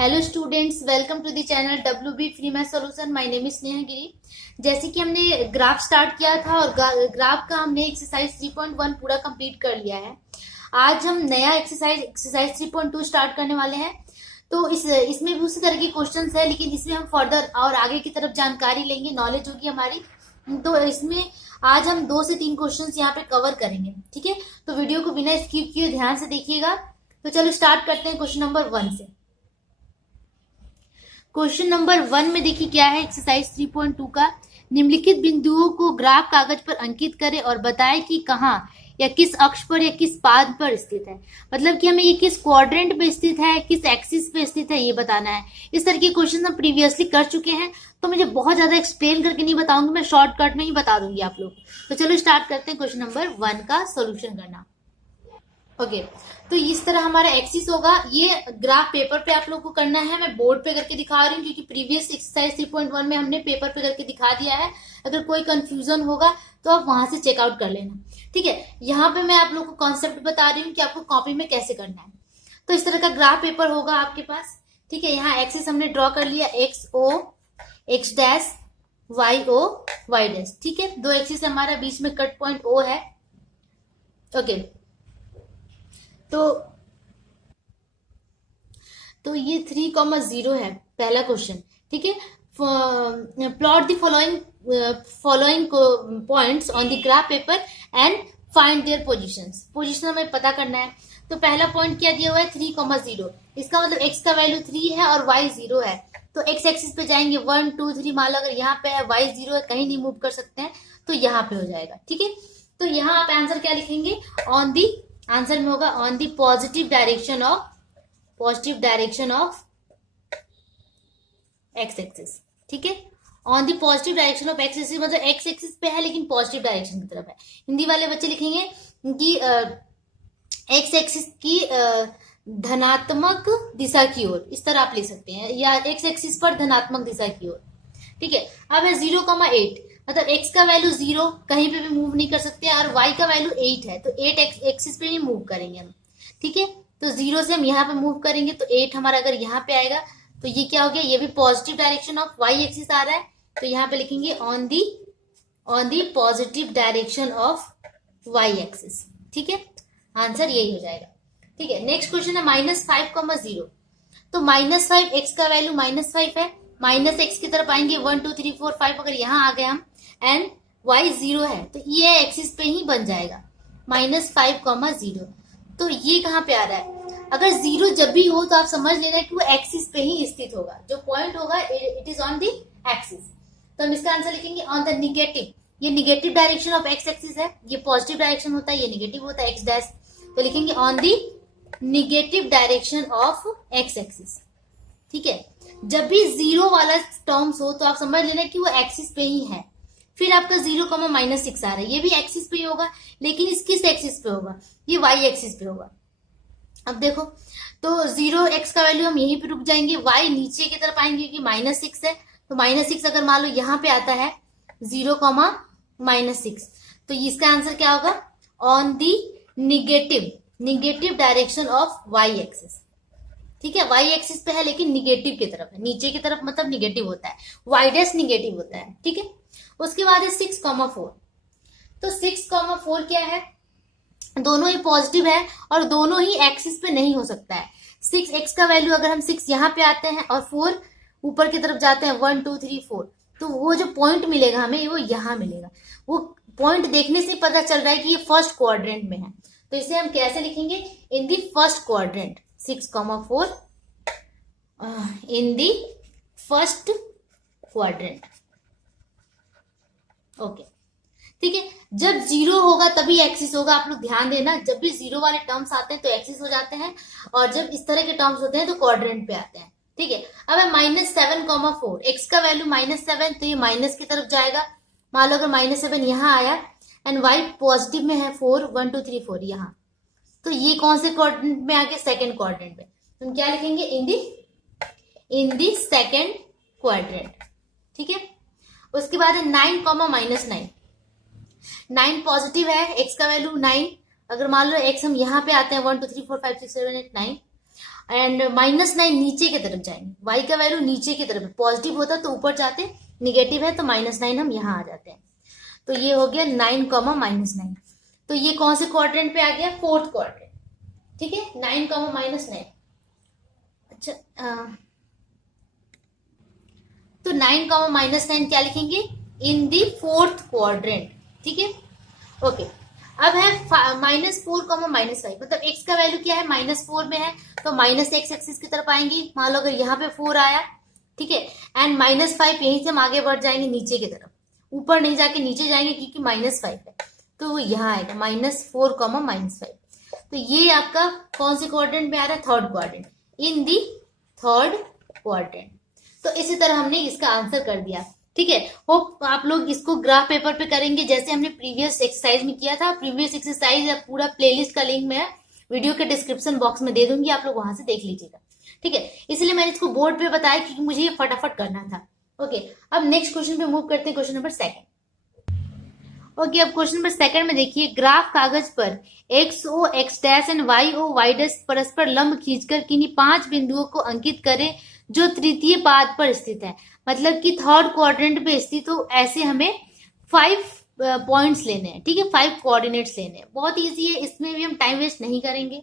Hello students, welcome to the channel WB free math solution. My name is Sneha Giri. जैसे कि हमने graph start किया था और ग्राफ का हमने एक्सरसाइज 3.1 पूरा कंप्लीट कर लिया है। आज हम नया एक्सरसाइज 3.2 स्टार्ट करने वाले हैं। तो इसमें भी उसी तरह के क्वेश्चंस है, लेकिन इसमें हम फर्दर और आगे की तरफ जानकारी लेंगे, नॉलेज होगी हमारी। तो इसमें आज हम 2 से 3 क्वेश्चंस यहाँ पे कवर करेंगे। ठीक है, तो वीडियो को बिना स्किप किए ध्यान से देखिएगा। तो चलो स्टार्ट करते हैं क्वेश्चन नंबर 1 से। क्वेश्चन नंबर 1 में देखिए क्या है एक्सरसाइज 3.2 का। निम्नलिखित बिंदुओं को ग्राफ कागज पर अंकित करें और बताएं कि कहाँ या किस अक्ष पर या किस पाद पर स्थित है। मतलब कि हमें ये किस क्वाड्रेंट पे स्थित है, किस एक्सिस पे स्थित है, ये बताना है। इस तरह के क्वेश्चन हम प्रीवियसली कर चुके हैं, तो मुझे बहुत ज्यादा एक्सप्लेन करके नहीं बताऊंगी, मैं शॉर्टकट में ही बता दूंगी आप लोग। तो चलो स्टार्ट करते हैं क्वेश्चन नंबर 1 का सोल्यूशन करना। ओके, तो इस तरह हमारा एक्सिस होगा। ये ग्राफ पेपर पे आप लोग को करना है, मैं बोर्ड पे करके दिखा रही हूँ क्योंकि प्रीवियस एक्सरसाइज 3.1 में हमने पेपर पे करके दिखा दिया है। अगर कोई कंफ्यूजन होगा तो आप वहां से चेकआउट कर लेना। ठीक है, यहाँ पे मैं आप लोग को कॉन्सेप्ट बता रही हूँ कि आपको कॉपी में कैसे करना है। तो इस तरह का ग्राफ पेपर होगा आपके पास। ठीक है, यहाँ एक्सिस हमने ड्रॉ कर लिया, XO, X dash, YO, Y dash. ठीक है, 2 एक्सिस हमारा, बीच में कट पॉइंट O है। ओके, तो ये 3,0 है पहला क्वेश्चन। ठीक है, plot the following points on the graph paper and find their position हमें पता करना है। तो पहला पॉइंट क्या दिया हुआ है, 3,0। इसका मतलब x का वैल्यू 3 है और y 0 है। तो x एक्सिस पे जाएंगे 1 2 3, मान लो अगर यहाँ पे है, y 0 है, कहीं नहीं मूव कर सकते हैं, तो यहाँ पे हो जाएगा। ठीक है, तो यहाँ आप आंसर क्या लिखेंगे, ऑन दी, आंसर में होगा on the positive direction of x axis. ठीक है, on the positive direction of x axis, मतलब एक्स एक्सिस पे है लेकिन पॉजिटिव डायरेक्शन की तरफ है। हिंदी वाले बच्चे लिखेंगे कि एक्स एक्सिस की धनात्मक दिशा की ओर, इस तरह आप लिख सकते हैं, या एक्स एक्सिस पर धनात्मक दिशा की ओर। ठीक है, अब है 0,8, मतलब x का वैल्यू 0, कहीं पे भी मूव नहीं कर सकते हैं, और y का वैल्यू 8 है, तो 8 एक्सिस पे ही मूव करेंगे हम। ठीक है, तो 0 से हम यहाँ पे मूव करेंगे, तो 8 हमारा अगर यहाँ पे आएगा तो ये क्या हो गया, ये भी positive direction of y axis आ रहा है, तो यहाँ पे लिखेंगे on the positive direction of y axis. ठीक है, आंसर यही हो जाएगा। ठीक है, नेक्स्ट क्वेश्चन है -5,0। तो -5, x का वैल्यू -5 है, माइनस एक्स की तरफ आएंगे 1 2 3 4 5, अगर यहाँ आ गए हम, एंड y 0 है, तो ये एक्सिस पे ही बन जाएगा, -5,0। तो ये कहाँ पे आ रहा है, अगर 0 जब भी हो तो आप समझ लेना कि वो एक्सिस पे ही स्थित होगा, जो पॉइंट होगा it is on the axis. तो हम इसका आंसर लिखेंगे ऑन द निगेटिव, ये negative direction of x axis है, ये पॉजिटिव डायरेक्शन होता है, ये निगेटिव होता है, एक्स डैश। तो लिखेंगे on the negative direction of x axis. ठीक है, जब भी 0 वाला टर्म्स हो तो आप समझ लेना कि वो एक्सिस पे ही है। फिर आपका 0,-6 आ रहा है, ये भी एक्सिस पे ही होगा, लेकिन इस किस एक्सिस पे होगा, ये y एक्सिस पे होगा। अब देखो, तो 0x का वैल्यू हम यहीं पे रुक जाएंगे, y नीचे की तरफ आएंगे क्योंकि -6 है, तो -6 अगर मान लो यहाँ पे आता है 0,-6, तो इसका आंसर क्या होगा, on the negative direction of y axis. ठीक है, y एक्सिस पे है लेकिन निगेटिव की तरफ है, नीचे की तरफ मतलब निगेटिव होता है, y डैश निगेटिव होता है। ठीक है, उसके बाद है 6,4। तो 6,4 क्या है, दोनों ही पॉजिटिव है और दोनों ही एक्सिस पे नहीं हो सकता है। 6x का वैल्यू अगर हम 6 यहाँ पे आते हैं और 4 ऊपर की तरफ जाते हैं, 1 2 3 4, तो वो जो पॉइंट मिलेगा हमें, वो यहाँ मिलेगा। वो पॉइंट देखने से पता चल रहा है कि ये फर्स्ट क्वाड्रेंट में है, तो इसे हम कैसे लिखेंगे, in the first quadrant, 6,4 in the first quadrant. Okay, ठीक है, जब 0 होगा तभी एक्सिस होगा, आप लोग ध्यान देना, जब भी 0 वाले टर्म्स आते हैं तो एक्सिस हो जाते हैं, और जब इस तरह के टर्म्स होते हैं तो क्वाड्रेंट पे आते हैं। ठीक है, अब है -7,4, एक्स का वैल्यू -7, तो ये माइनस की तरफ जाएगा। मान लो अगर -7 यहाँ आया एंड y पॉजिटिव में है 4 1 2 3 4 यहाँ, तो ये कौन से क्वाड्रेंट में आ गया, सेकेंड क्वाड्रेंट में। हम क्या लिखेंगे, इन दी सेकेंड क्वाड्रेंट। ठीक है, उसके बाद है 9,-9, 9 पॉजिटिव है, x का वैल्यू 9, अगर मान लो x हम यहाँ पे आते हैं 1 2 3 4 5 6 7 8 9, एंड -9 नीचे की तरफ जाएंगे, y का वैल्यू नीचे की तरफ है, पॉजिटिव होता तो ऊपर जाते, निगेटिव है तो -9 हम यहाँ आ जाते हैं। तो ये हो गया 9, -9। तो ये कौन से क्वाड्रेंट पे आ गया? Fourth quadrant. ठीक है, 9, -9। अच्छा, तो 9, -9 क्या लिखेंगे? In the fourth quadrant. ठीक है, ओके। अब है -4, -5, मतलब x का वैल्यू क्या है? -4 में है तो -x एक्सिस की तरफ आएंगी। मान लो अगर यहाँ पे 4 आया, ठीक है, एंड -5 यहीं से हम आगे बढ़ जाएंगे नीचे की तरफ, ऊपर नहीं जाके नीचे जाएंगे क्योंकि -5 है, तो वो यहाँ आएगा -4, -5। तो ये आपका कौन से क्वाड्रेंट में आ रहा है? थर्ड क्वाड्रेंट, इन दी थर्ड क्वाड्रेंट। तो इसी तरह हमने इसका आंसर कर दिया। ठीक है, होप आप लोग इसको ग्राफ पेपर पे करेंगे जैसे हमने प्रीवियस एक्सरसाइज में किया था। प्रीवियस एक्सरसाइज पूरा प्लेलिस्ट का लिंक मैं वीडियो के डिस्क्रिप्शन बॉक्स में दे दूंगी, आप लोग वहां से देख लीजिएगा। ठीक है, इसलिए मैंने इसको बोर्ड पे बताया क्योंकि मुझे ये फटाफट करना था। ओके, अब नेक्स्ट क्वेश्चन पे मूव करते हैं, क्वेश्चन नंबर 2। ओके, अब क्वेश्चन नंबर 2 में देखिए, ग्राफ कागज पर X O X dash and Y O Y dash परस्पर लंब खींचकर किन्हीं 5 बिंदुओं को अंकित करें जो तृतीय पाद पर स्थित है। मतलब कि थर्ड क्वाड्रेंट पे स्थित हो, ऐसे हमें 5 पॉइंट्स लेने हैं। ठीक है, 5 कोऑर्डिनेट्स लेने हैं। बहुत इजी है, इसमें भी हम टाइम वेस्ट नहीं करेंगे।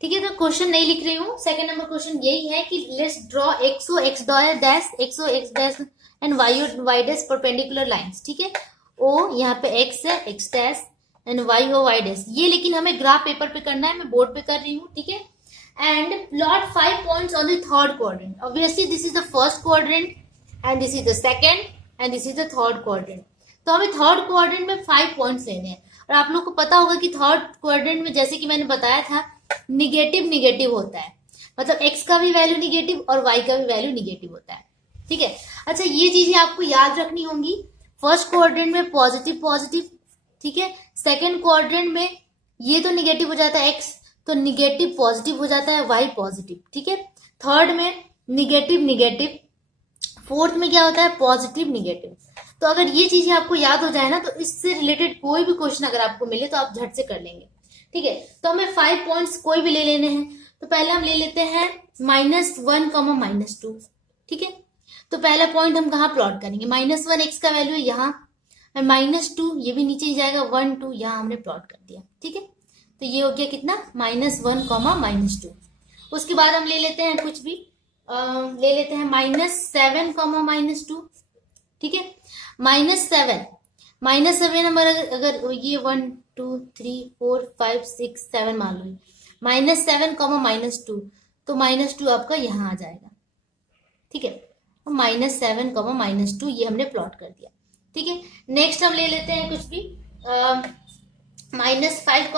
ठीक है, तो क्वेश्चन नहीं लिख रही हूँ। सेकंड नंबर क्वेश्चन यही है कि let's draw X O X dash X dash and Y dash perpendicular lines. ठीक है, ओ यहाँ पे एक्स है, X dash and Y O Y dash. ये लेकिन हमें ग्राफ पेपर पे करना है, मैं बोर्ड पे कर रही हूँ। ठीक है, and plot 5 points on the third quadrant. Obviously this is the first quadrant and this is the second and this is the third quadrant. तो हमें थर्ड क्वाड्रेंट में 5 पॉइंट्स लेने हैं। और आप लोग को पता होगा कि थर्ड क्वाड्रेंट में जैसे कि मैंने बताया था, निगेटिव निगेटिव होता है, मतलब x का भी वैल्यू निगेटिव और y का भी वैल्यू निगेटिव होता है। ठीक है, अच्छा ये चीजें आपको याद रखनी होंगी। फर्स्ट क्वाड्रेंट में पॉजिटिव पॉजिटिव, ठीक है, सेकंड क्वाड्रेंट में ये तो निगेटिव हो जाता है x, तो निगेटिव पॉजिटिव हो जाता है y पॉजिटिव। ठीक है, थर्ड में निगेटिव निगेटिव, फोर्थ में क्या होता है? Positive negative. तो अगर ये चीजें आपको याद हो जाए ना, तो इससे रिलेटेड कोई भी क्वेश्चन अगर आपको मिले तो आप झट से कर लेंगे। ठीक है, तो हमें 5 पॉइंट्स कोई भी ले लेने हैं। तो पहले हम ले लेते हैं -1, -2। ठीक है, तो पहला पॉइंट हम कहाँ प्लॉट करेंगे? -1 x का वैल्यू है यहाँ, -2 ये भी नीचे ही जाएगा, 1 2 यहाँ हमने प्लॉट कर दिया। ठीक है, तो ये हो गया कितना? -1, -2। उसके बाद हम ले लेते हैं कुछ भी, ले लेते हैं -7, -2। ठीक है, -7 हमारा अगर ये 1 2 3 4 5 6 7 मान लो, -7, -2, तो -2 आपका यहाँ आ जाएगा। ठीक है, -7, -2 ये हमने प्लॉट कर दिया। ठीक है, नेक्स्ट हम ले लेते हैं कुछ भी, -5,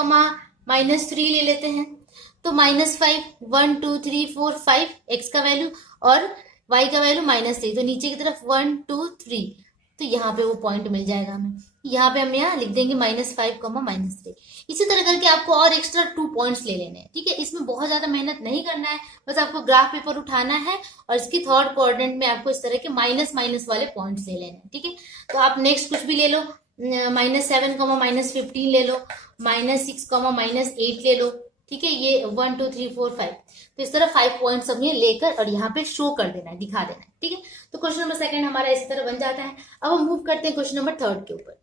-3 ले लेते हैं। तो -5 1 2 3 4 5 x का वैल्यू और y का वैल्यू -3, तो नीचे की तरफ 1 2 3, तो यहाँ पे वो पॉइंट मिल जाएगा हमें। यहाँ पे हम यहाँ लिख देंगे -5, -3। इसी तरह करके आपको और एक्स्ट्रा 2 पॉइंट्स ले लेने हैं। ठीक है, इसमें बहुत ज्यादा मेहनत नहीं करना है, बस आपको ग्राफ पेपर उठाना है और इसकी थर्ड क्वाड्रेंट में आपको इस तरह के माइनस माइनस वाले पॉइंट्स ले लेने हैं। ठीक है, तो आप नेक्स्ट कुछ भी ले लो, -7, -15 ले लो, -6, -8 ले लो। ठीक है, ये 1 2 3 4 5, तो इस तरह 5 पॉइंट्स हम ये लेकर और यहाँ पे शो कर देना है, दिखा देना है। ठीक है, तो क्वेश्चन नंबर 2 हमारा इस तरह बन जाता है। अब हम मूव करते हैं क्वेश्चन नंबर 3 के ऊपर।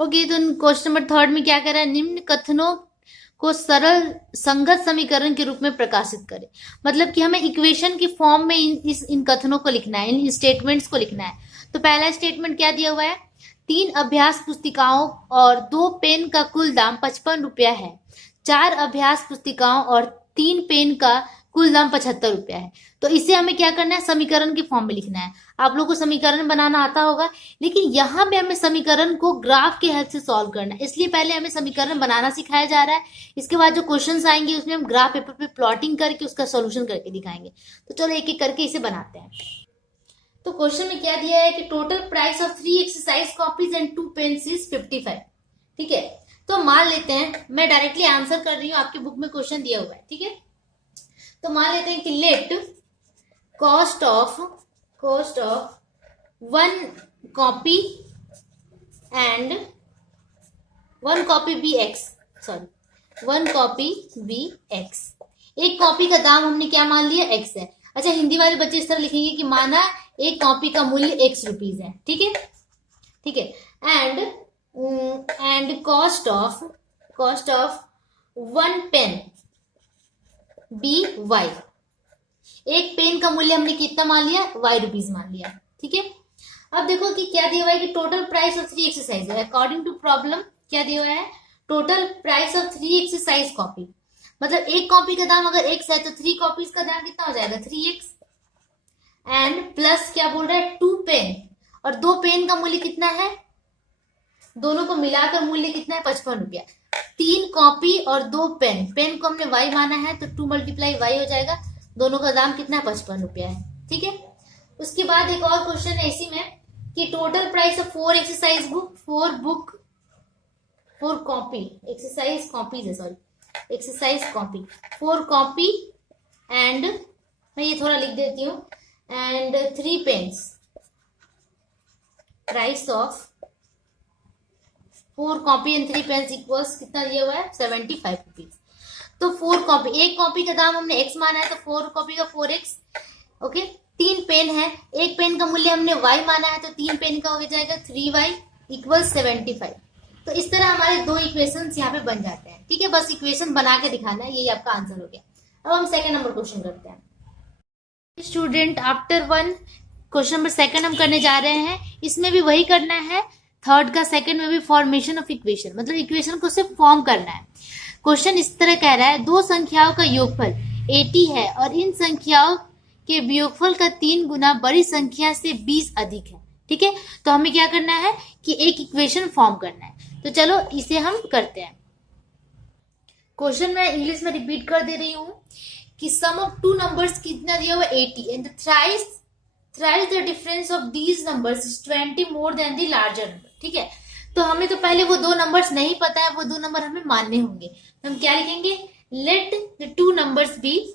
ओके, तो क्वेश्चन नंबर 3 में क्या कह रहा है? निम्न कथनों को सरल संगत समीकरण के रूप में प्रकाशित करें। मतलब कि हमें इक्वेशन की फॉर्म में इन कथनों को लिखना है, इन स्टेटमेंट्स को लिखना है। तो पहला स्टेटमेंट क्या दिया हुआ है? 3 अभ्यास पुस्तिकाओं और 2 पेन का कुल दाम 55 रुपया है। 4 अभ्यास पुस्तिकाओं और 3 पेन का कुल दाम 75 रुपया है। तो इसे हमें क्या करना है? समीकरण की फॉर्म में लिखना है। आप लोगों को समीकरण बनाना आता होगा, लेकिन यहाँ पे हमें समीकरण को ग्राफ के हेल्प से सॉल्व करना है, इसलिए पहले हमें समीकरण बनाना सिखाया जा रहा है। इसके बाद जो क्वेश्चंस आएंगे उसमें हम ग्राफ पेपर पे प्लॉटिंग करके उसका सोल्यूशन करके दिखाएंगे। तो चलो एक एक करके इसे बनाते हैं। तो क्वेश्चन में क्या दिया है कि total price of 3 exercise copies and 2 pens is 55। ठीक है, तो मान लेते हैं, मैं डायरेक्टली आंसर कर रही हूँ, आपकी बुक में क्वेश्चन दिया हुआ है। ठीक है, तो मान लेते हैं कि let cost of 1 copy and 1 copy be X, sorry 1 copy be X एक कॉपी का दाम हमने क्या मान लिया, x है। अच्छा, हिंदी वाले बच्चे इस तरह लिखेंगे कि माना एक कॉपी का मूल्य x रुपीज है, ठीक है, ठीक है। And cost of 1 pen be Y, एक पेन का मूल्य हमने कितना मान लिया, y रुपीज मान लिया, ठीक है। अब देखो कि क्या दिया हुआ है कि टोटल प्राइस ऑफ 3 एक्सरसाइज है। अकॉर्डिंग टू प्रॉब्लम क्या दिया हुआ है, total price of 3 exercise copy, मतलब एक कॉपी का दाम अगर x है तो 3 कॉपीज का दाम कितना हो जाएगा, 3x। एंड प्लस क्या बोल रहा है, 2 पेन, और 2 पेन का मूल्य कितना है, दोनों को मिलाकर मूल्य कितना है, 55 रुपया। 3 कॉपी और 2 पेन, पेन को हमने y माना है तो 2 मल्टीप्लाई y हो जाएगा, दोनों का दाम कितना है, 55 रुपया है, ठीक है। उसके बाद एक और क्वेश्चन है इसी में कि total price of 4 exercise book, 4 copy, exercise copies है, sorry exercise copy, 4 copy and मैं ये थोड़ा लिख देती हूँ, and 3 pens, price of 4 copy and 3 pens equals कितना दिया हुआ है, 75 रुपीज। तो 4 कॉपी, एक कॉपी का दाम हमने x माना है तो 4 कॉपी का 4x, ओके। 3 पेन है, एक पेन का मूल्य हमने y माना है तो 3 पेन का हो जाएगा 3y इक्वल 75। तो इस तरह हमारे 2 इक्वेशंस यहाँ पे बन जाते हैं, ठीक है। बस इक्वेशन बना के दिखाना है, यही आपका आंसर हो गया। अब हम सेकंड नंबर क्वेश्चन करते हैं। Student after 1 question number second हम करने जा रहे हैं, इसमें भी वही करना है, थर्ड का सेकंड में भी फॉर्मेशन ऑफ इक्वेशन, मतलब इक्वेशन को सिर्फ फॉर्म करना है। क्वेश्चन इस तरह कह रहा है, 2 संख्याओं का योगफल 80 है और इन संख्याओं के वियोगफल का 3 गुना बड़ी संख्या से 20 अधिक है, ठीक है। तो हमें क्या करना है कि एक इक्वेशन फॉर्म करना है, तो चलो इसे हम करते हैं। क्वेश्चन मैं इंग्लिश में रिपीट कर दे रही हूँ कि सम ऑफ 2 नंबर्स कितना दिया हुआ, 80, and thrice the difference of these numbers is 20 more than the larger number, ठीक है। तो हमें तो पहले वो 2 नंबर्स नहीं पता है, वो 2 नंबर हमें मानने होंगे, तो हम क्या लिखेंगे, लेट द 2 नंबर्स बी,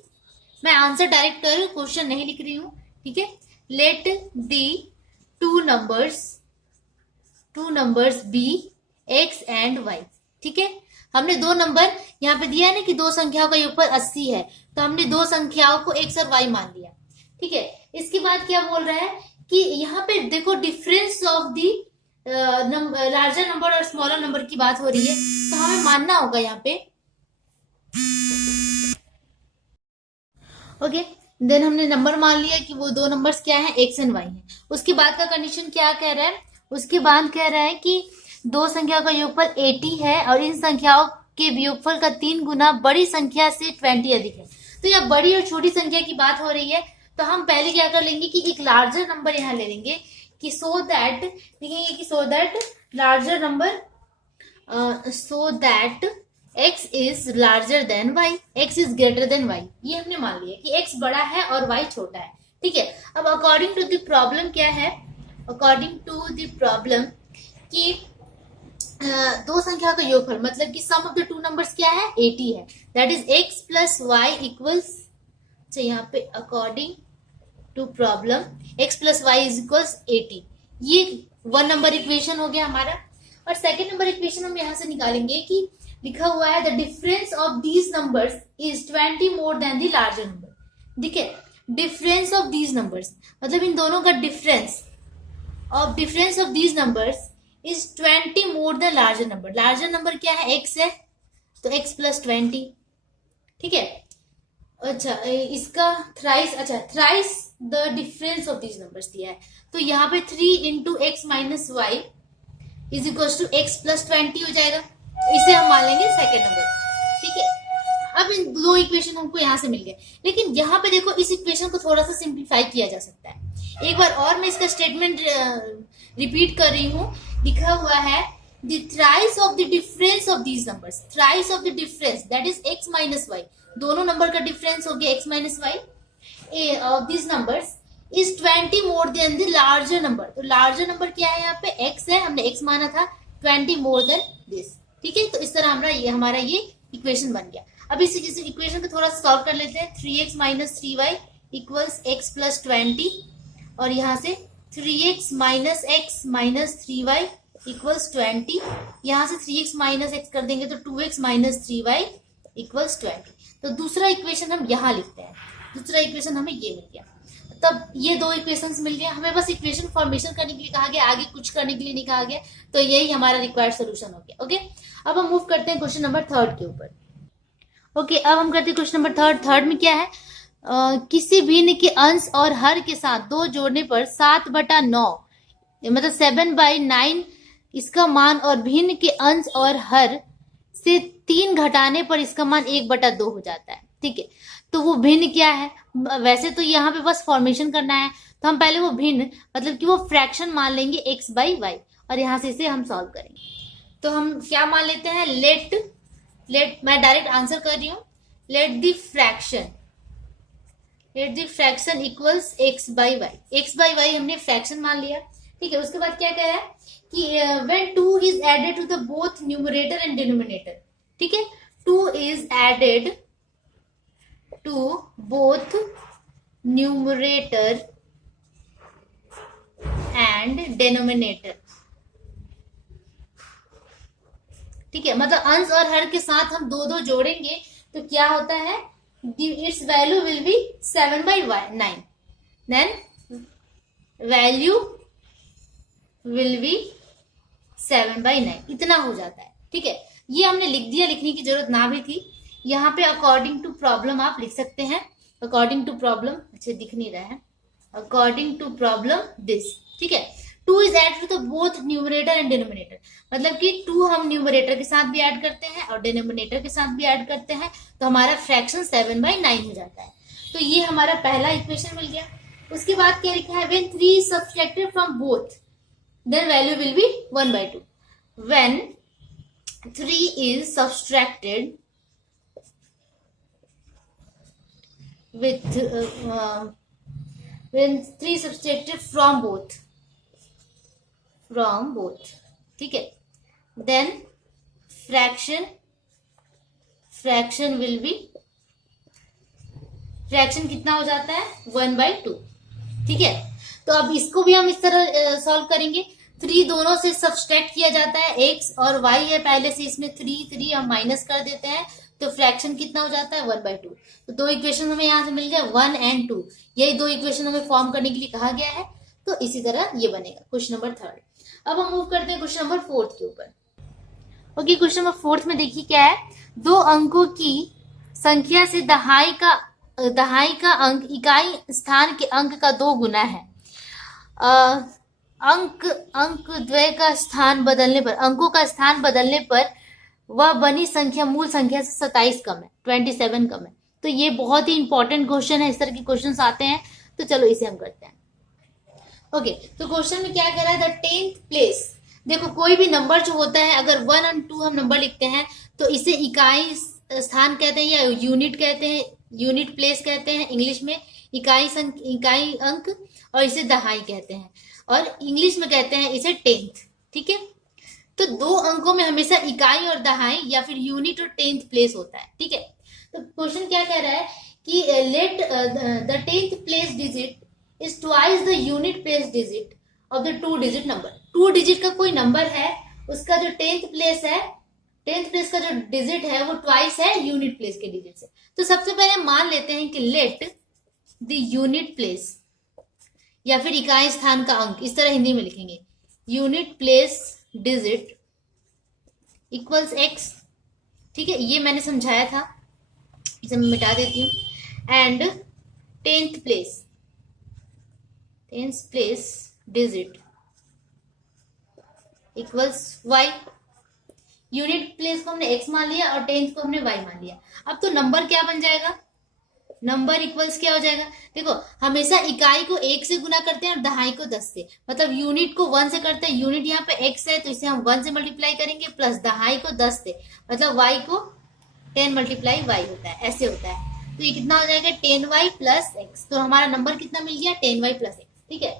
मैं आंसर डायरेक्ट कर रही हूँ, क्वेश्चन नहीं लिख रही हूँ, ठीक है। Let the 2 numbers be x and y, ठीक है। हमने 2 नंबर यहाँ पे दिया है ना कि 2 संख्याओं का योगफल 80 है, तो हमने 2 संख्याओं को x और y मान लिया, ठीक है। इसके बाद क्या बोल रहा है कि यहाँ पे देखो difference of the larger number और स्मॉलर नंबर की बात हो रही है, तो हमें मानना होगा यहाँ पे, ओके। देन हमने नंबर मान लिया कि वो 2 नंबर्स क्या है, x एंड y है। उसके बाद का कंडीशन क्या कह रहा है, उसके बाद कह रहा है कि 2 संख्याओं का योगफल 80 है और इन संख्याओं के वियोगफल का 3 गुना बड़ी संख्या से 20 अधिक है। तो यह बड़ी और छोटी संख्या की बात हो रही है, तो हम पहले क्या कर लेंगे कि एक लार्जर नंबर यहाँ ले लेंगे कि so that larger number, so that x is larger than y, x is greater than y, ये हमने मान लिया कि x बड़ा है और y छोटा है, ठीक है। अब अकॉर्डिंग टू द प्रॉब्लम क्या है, अकॉर्डिंग टू द प्रॉब्लम कि 2 संख्या का योगफल मतलब कि सम ऑफ द 2 नंबर्स क्या है, 80 है, that is x plus y equals, यहाँ पे according to problem x plus y is equals 80, ये 1 नंबर इक्वेशन हो गया हमारा। और सेकेंड नंबर इक्वेशन हम यहाँ से निकालेंगे कि लिखा हुआ है the difference of these numbers is 20 more than the larger number, ठीक है। डिफरेंस ऑफ दीज नंबर्स मतलब इन दोनों का difference of these numbers is 20 more than larger number. Larger number क्या है, x है, तो x प्लस 20, ठीक है। अच्छा, इसका thrice the difference of these numbers दिया है, तो यहाँ पे 3 into X minus Y is equal to X plus 20 हो जाएगा, इसे हम मान लेंगे सेकेंड नंबर, ठीक है। अब इन 2 इक्वेशन हमको यहाँ से मिल गए, लेकिन यहाँ पे देखो इस इक्वेशन को थोड़ा सा सिंप्लीफाई किया जा सकता है। एक बार और मैं इसका स्टेटमेंट रिपीट कर रही हूँ, लिखा हुआ है the thrice of the difference of these numbers, thrice of the difference that is x minus y, दोनों नंबर का डिफरेंस हो गया x minus y of these numbers is 20 more than the larger number। तो larger number क्या है, यहाँ पे x है, हमने x माना था, 20 more than this, ठीक है। तो इस तरह हमारा ये इक्वेशन बन गया। अब इस इक्वेशन को थोड़ा सॉल्व कर लेते हैं। 3x minus 3y equals x plus 20, और यहाँ से 3x minus x minus 3y equals 20, यहाँ से 3x माइनस x कर देंगे तो 2x माइनस 3y इक्वल्स 20। तो दूसरा इक्वेशन हम यहाँ लिखते हैं, दूसरा इक्वेशन हमें ये मिल गया। तब ये दो इक्वेशंस मिल गए, हमें बस इक्वेशन फॉर्मेशन करने के लिए कहा गया, आगे कुछ करने के लिए नहीं कहा गया, तो यही हमारा रिक्वायर्ड सोल्यूशन हो गया। ओके, अब हम मूव करते हैं क्वेश्चन नंबर 3 के ऊपर। ओके, अब हम करते हैं क्वेश्चन नंबर 3। थर्ड में क्या है, किसी भिन्न के अंश और हर के साथ 2 जोड़ने पर 7/9 मतलब 7/9 इसका मान, और भिन्न के अंश और हर से 3 घटाने पर इसका मान 1/2 हो जाता है। ठीक है, तो वो भिन्न क्या है, वैसे तो यहाँ पे बस फॉर्मेशन करना है, तो हम पहले वो भिन्न मतलब कि वो फ्रैक्शन मान लेंगे x/y, और यहाँ से इसे हम सॉल्व करेंगे। तो हम क्या मान लेते हैं, लेट मैं डायरेक्ट आंसर कर रही हूँ, let the fraction equals x/y। x/y हमने फ्रैक्शन मान लिया। ठीक है, उसके बाद क्या कह रहा है कि when 2 is added to the both numerator and denominator। ठीक है, 2 is added to both numerator and denominator। ठीक है, मतलब अंश और हर के साथ हम 2 जोड़ेंगे तो क्या होता है, its value will be 7/9, then value will be 7/9, इतना हो जाता है। ठीक है, ये हमने लिख दिया, लिखने की जरूरत ना भी थी। यहाँ पे अकॉर्डिंग टू प्रॉब्लम आप लिख सकते हैं, अकॉर्डिंग टू प्रॉब्लम, अच्छा दिख नहीं रहा है, अकॉर्डिंग टू प्रॉब्लम दिस। ठीक है, 2 is add to the both numerator and denominator, मतलब कि 2 हम न्यूमरेटर के साथ भी ऐड करते हैं और डिनोमिनेटर के साथ भी ऐड करते हैं, तो हमारा फ्रैक्शन 7/9 हो जाता है। तो ये हमारा पहला इक्वेशन मिल गया। उसके बाद क्या लिखा है, when 3 is subtracted from both then value will be 1/2। when 3 is subtracted with when 3 subtracted from both, ठीक है, then fraction will be, fraction कितना हो जाता है, 1/2। ठीक है, तो अब इसको भी हम इस तरह सॉल्व करेंगे। 3 दोनों से सब्सट्रैक्ट किया जाता है, x और y है पहले से, इसमें 3 हम माइनस कर देते हैं, तो फ्रैक्शन कितना हो जाता है, 1/2। तो 2 इक्वेशन हमें यहाँ से मिल गया, 1 और 2, यही 2 इक्वेशन हमें फॉर्म करने के लिए कहा गया है। तो इसी तरह ये बनेगा क्वेश्चन नंबर 3। अब हम मूव करते हैं क्वेश्चन नंबर 4 के ऊपर। ओके, क्वेश्चन नंबर 4 में देखिए क्या है, 2 अंकों की संख्या से दहाई का अंक इकाई स्थान के अंक का 2 गुना है। अंक द्वय का स्थान बदलने पर, अंकों का स्थान बदलने पर वह बनी संख्या मूल संख्या से 27 कम है, 27 कम है। तो ये बहुत ही इंपॉर्टेंट क्वेश्चन है, इस तरह के क्वेश्चंस आते हैं, तो चलो इसे हम करते हैं। ओके, तो क्वेश्चन में क्या कह रहा है, द 10th प्लेस। देखो कोई भी नंबर जो होता है, अगर 1 और 2 हम नंबर लिखते हैं तो इसे इकाई स्थान कहते हैं या यूनिट कहते हैं, यूनिट प्लेस कहते हैं इंग्लिश में, इकाई अंक, और इसे दहाई कहते हैं, और इंग्लिश में कहते हैं इसे 10th। ठीक है, तो 2 अंकों में हमेशा इकाई और दहाई या फिर यूनिट और 10th प्लेस होता है। ठीक है, तो क्वेश्चन क्या कह रहा है कि let the 10th place digit is twice the unit place digit of the 2 digit number. 2 digit का कोई नंबर है, उसका जो 10th प्लेस है, 10th प्लेस का जो डिजिट है वो ट्वाइस है यूनिट प्लेस के डिजिट से। तो सबसे पहले मान लेते हैं कि लेट द यूनिट प्लेस या फिर इकाई स्थान का अंक, इस तरह हिंदी में लिखेंगे, unit place digit equals x। ठीक है, ये मैंने समझाया था, इसे मैं मिटा देती हूँ। And 10th place digit equals y। Unit place को हमने x मान लिया और 10th को हमने y मान लिया। अब तो नंबर क्या बन जाएगा, नंबर इक्वल्स क्या हो जाएगा, देखो हमेशा इकाई को 1 से गुना करते हैं और दहाई को 10 से, मतलब यूनिट को 1 से करते हैं, यूनिट यहाँ पे x है तो इसे हम 1 से मल्टीप्लाई करेंगे, प्लस दहाई को 10 से, मतलब y को 10 मल्टीप्लाई y होता है, ऐसे होता है। तो ये कितना हो जाएगा, 10y प्लस x। तो हमारा नंबर कितना मिल गया, 10y प्लस x। ठीक है,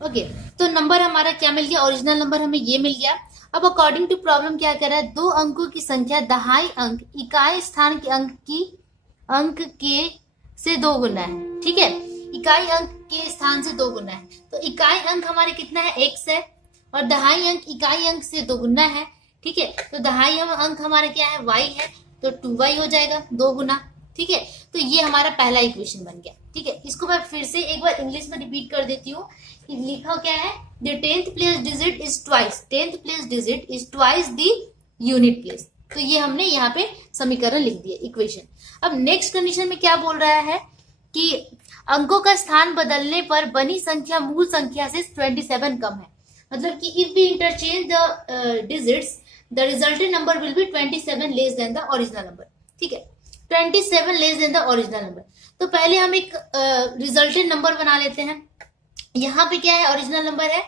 ओके, तो नंबर हमारा क्या मिल गया, ओरिजिनल नंबर हमें ये मिल गया। अब अकॉर्डिंग टू प्रॉब्लम क्या कह रहा है, 2 अंकों की संख्या दहाई अंक इकाई स्थान के अंक के से 2 गुना है। ठीक है, इकाई अंक के स्थान से 2 गुना है, तो इकाई अंक हमारे कितना है, x है, और दहाई अंक इकाई अंक से 2 गुना है। ठीक है, तो दहाई अंक हमारा क्या है, y है, तो 2y हो जाएगा 2 गुना। ठीक है, तो ये हमारा पहला इक्वेशन बन गया। ठीक है, इसको मैं फिर से एक बार इंग्लिश में रिपीट कर देती हूँ। लिखा क्या है, the 10th place digit is twice, 10th place digit is twice the unit place. तो ये हमने यहाँ पे समीकरण लिख दिया, इक्वेशन। अब नेक्स्ट कंडीशन में क्या बोल रहा है कि अंकों का स्थान बदलने पर बनी संख्या मूल संख्या से 27 कम है। मतलब कि if we interchange the digits the resultant number will be 27 less than the original number. ठीक है, 27 less than the original number. तो पहले हम एक रिजल्टेंट नंबर बना लेते हैं। यहाँ पे क्या है, ओरिजिनल नंबर है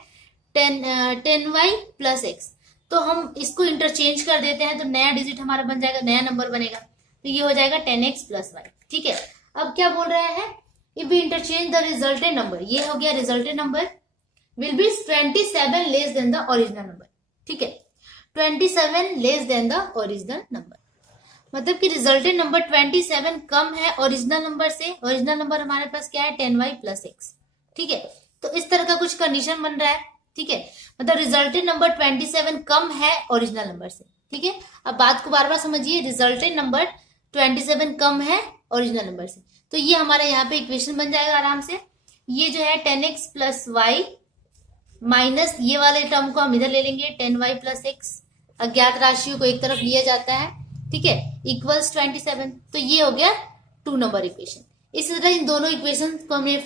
10y प्लस एक्स। तो हम इसको इंटरचेंज कर देते हैं, तो नया डिजिट हमारा बन जाएगा, नया नंबर बनेगा, तो ये हो जाएगा 10x प्लस वाई। ठीक है, अब क्या बोल रहा है, if we interchange the resultant number, ये हो गया resultant number, will be 27 less than the original number. ठीक है, 27 less than the original number, मतलब कि रिजल्टेंट नंबर 27 कम है ओरिजिनल नंबर से। ओरिजिनल नंबर हमारे पास क्या है, 10y प्लस एक्स। ठीक है, तो इस तरह का कुछ कंडीशन बन रहा है। ठीक है, मतलब रिजल्टेंट नंबर 27 कम है ओरिजिनल नंबर से। ठीक है, अब बात को बार बार समझिए, रिजल्टेंट नंबर 27 कम है ओरिजिनल नंबर से, तो ये हमारा यहाँ पे इक्वेशन बन जाएगा आराम से। ये जो है 10x प्लस वाई माइनस ये वाले टर्म को हम इधर ले लेंगे, 10y प्लस एक्स, अज्ञात राशियों को एक तरफ लिया जाता है। ठीक है, इक्वल्स 27। तो ये हो गया 2 नंबर इक्वेशन। इसी तरह इन दोनों इक्वेशन को हमने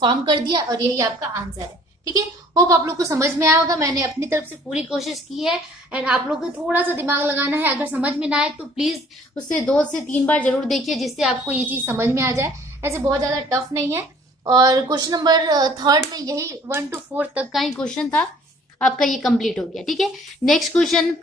फॉर्म कर दिया और यही आपका आंसर है। ठीक है, होप आप लोग को समझ में आया होगा। मैंने अपनी तरफ से पूरी कोशिश की है एंड आप लोग को थोड़ा सा दिमाग लगाना है। अगर समझ में ना आए तो प्लीज उससे 2 से 3 बार जरूर देखिए, जिससे आपको ये चीज समझ में आ जाए। ऐसे बहुत ज्यादा टफ नहीं है। और क्वेश्चन नंबर 3 में यही 1 to 4 तक का ही क्वेश्चन था, आपका ये कंप्लीट हो गया। ठीक है, नेक्स्ट क्वेश्चन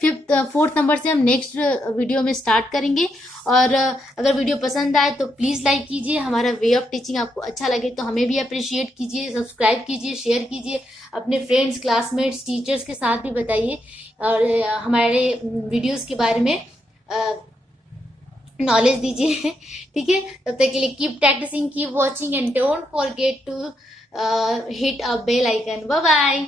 4th नंबर से हम नेक्स्ट वीडियो में स्टार्ट करेंगे। और अगर वीडियो पसंद आए तो प्लीज लाइक कीजिए। हमारा वे ऑफ टीचिंग आपको अच्छा लगे तो हमें भी अप्रिशिएट कीजिए, सब्सक्राइब कीजिए, शेयर कीजिए, अपने फ्रेंड्स, क्लासमेट्स, टीचर्स के साथ भी बताइए और हमारे वीडियोस के बारे में नॉलेज दीजिए। ठीक है, तब तक के लिए keep practising, keep watching and don't forget to hit a bell icon. Bye bye.